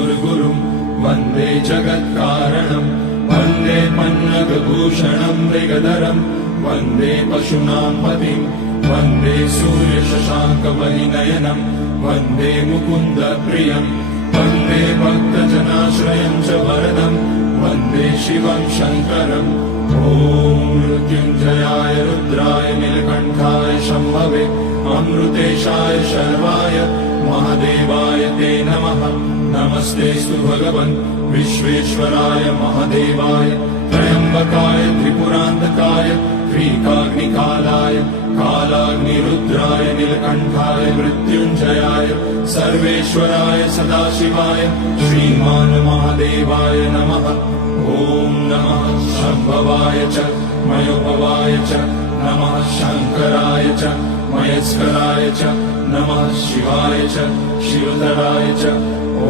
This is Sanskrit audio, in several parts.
सुरगुरुं वन्दे जगत्कारणं वन्दे पन्नगभूषणं मृगधरं वन्दे पशूनां पतिं वन्दे सूर्यशशाङ्कवलिनयनं वन्दे मुकुन्दप्रियं वन्दे भक्तजनाश्रयं च वरदं वन्दे शिवं शङ्करम् ॐ मृत्युञ्जयाय रुद्राय नीलकण्ठाय शम्भवे अमृतेशाय शर्वाय महादेवाय ते नमः। नमस्तेऽस्तु भगवन् विश्वेश्वराय महादेवाय त्र्यम्बकाय त्रिपुरान्तकाय त्रिकाग्निकालाय कालाग्निरुद्राय नीलकण्ठाय मृत्युञ्जयाय सर्वेश्वराय सदाशिवाय श्रीमान् महादेवाय नमः। ॐ नमः शम्भवाय च मयोपवाय च नमः शङ्कराय च मयस्कराय च नमः शिवाय च शिवधराय च ॐ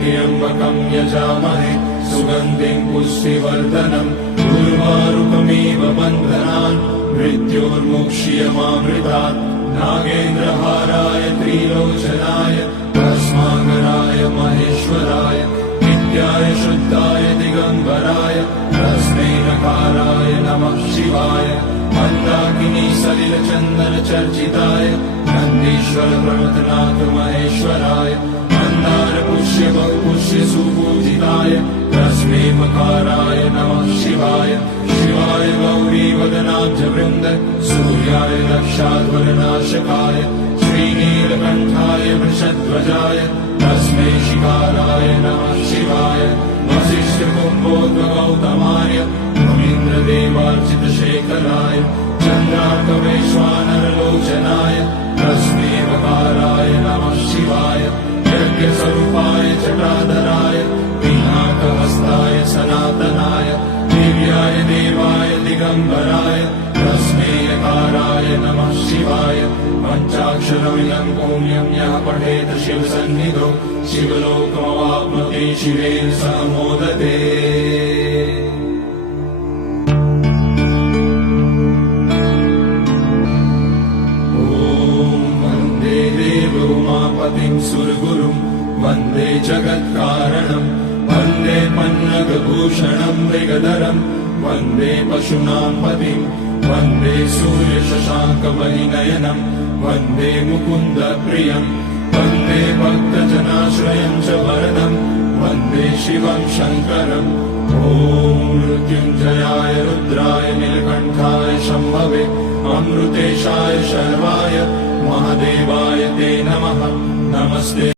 त्र्यम्बकं यजामहे सुगन्धिं पुष्टिवर्धनम् उर्वारुकमिव बन्धनान् मृत्योर्मुक्ष्यमामृतात् नागेन्द्रहाराय त्रिलोचनाय भस्माकराय महेश्वराय नित्याय शुद्धाय दिगम्बराय तस्मै नकाराय नमः शिवाय मन्दाकिनी सलिलचन्दनचर्चिताय नन्दीश्वर प्रमथनाथ महेश्वराय मन्दारपुष्य बहुपुष्य सुपूजिताय तस्मै मकाराय नमः शिवाय शिवाय गौरीवदनाब्जवृन्द सूर्याय रक्षाध्वरनाशकाय श्रीनीलकण्ठाय वृषध्वजाय तस्मै शिकाराय नमः शिवाय वसिष्ठकुम्भोद्भगौतमाय मुनीन्द्रदेवार्चितशेखराय चन्द्रार्कवैश्वानरलोचनाय तस्मै वकाराय नमः शिवाय यज्ञस्वरूपाय जटाधराय पिनाकहस्ताय सनातनाय दिव्याय देवाय दिगम्बराय तस्मै यकाराय नमः शिवाय पञ्चाक्षरमिदं पुण्यं यः पठेत् शिवसन्निधौ शिवलोकमवाप्नोति शिवेन सह मोदते। ॐ वन्दे देवोमापतिं सुरगुरुं वन्दे जगत्कारणं वन्दे पन्नगभूषणं मृगधरं वन्दे पशूनां पतिं वन्दे सूर्यशशाङ्कवलिनयनं वन्दे मुकुन्दप्रियं वन्दे भक्तजनाश्रयं च वरदं वन्दे शिवं शङ्करम् ॐ मृत्युञ्जयाय रुद्राय नीलकण्ठाय शम्भवे अमृतेशाय शर्वाय महादेवाय ते नमः। नमस्ते।